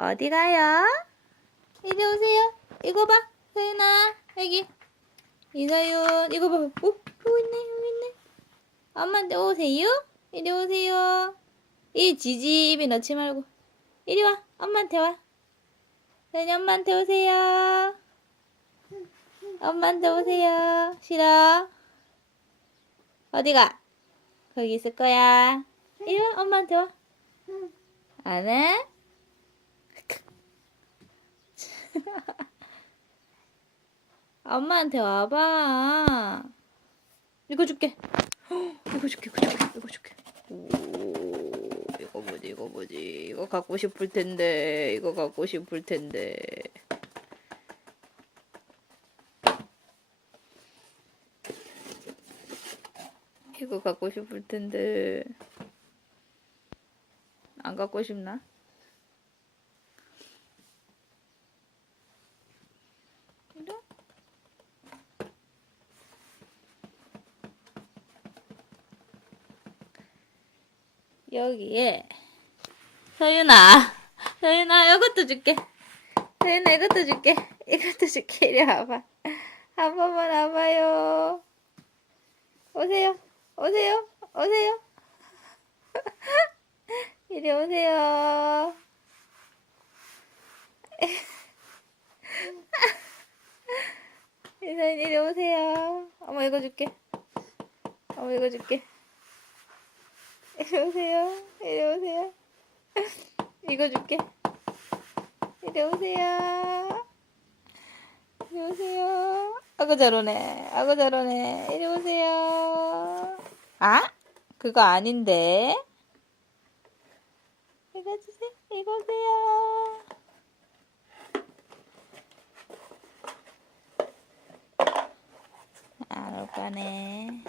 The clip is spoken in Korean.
어디 가요? 이리 오세요. 이거 봐. 서윤아, 여기. 이서윤, 이거 봐. 오, 여기 있네, 여기 있네. 엄마한테 오세요. 이리 오세요. 이 지집이 넣지 말고. 이리 와. 엄마한테 와. 서윤이 엄마한테 오세요. 엄마한테 오세요. 싫어. 어디 가? 거기 있을 거야. 이리 와, 엄마한테 와. 안 해? 엄마한테 와봐. 이거 줄게. 헉, 이거 줄게, 이거 줄게, 이거 줄게. 오, 이거 뭐지, 이거 뭐지. 이거 갖고 싶을 텐데, 이거 갖고 싶을 텐데. 이거 갖고 싶을 텐데. 안 갖고 싶나? 여기에 서윤아 서윤아 이것도 줄게. 서윤아 이것도 줄게. 이것도 줄게. 이리 와봐. 한 번만 와봐요. 오세요. 오세요. 오세요. 이리 오세요. 서윤 이리 오세요. 어머 이거 줄게. 어머 이거 줄게 이리 오세요. 이리 오세요. 이거 줄게. 이리 오세요. 이리 오세요. 아고 잘 오네. 아고 잘 오네. 이리 오세요. 아? 그거 아닌데. 이거 주세요. 이거 오세요. 안 올 거네.